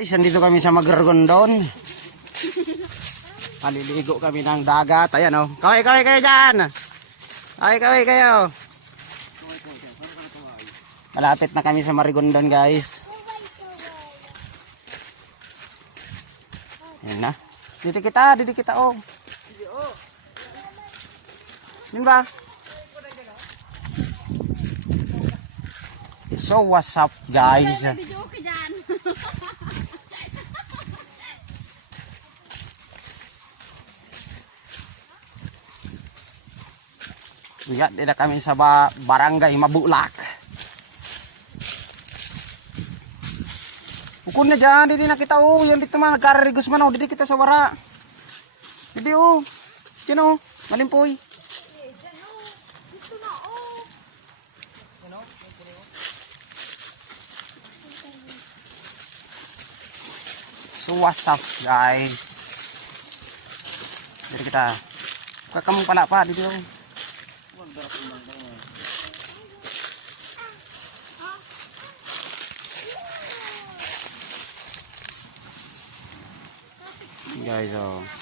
Guys, nandito kami sa Magargondon. Maliligo kami ng dagat. Ayan o. Kaway kayo dyan. Kaway kayo. Malapit na kami sa Marigondon, guys. Ayan na. Dito kita o. Yun ba? So what's up, guys? Lihat, dito kami sa barangay Mabulak. Ukon na dyan, dito na kita o. Yan dito man, nagkararigos man o. Dito kita sa wara. Dito o. Diyan o, malimpoy. So what's up, guys? Dito kita. Kakamong pala pa, dito o. Guys, oh.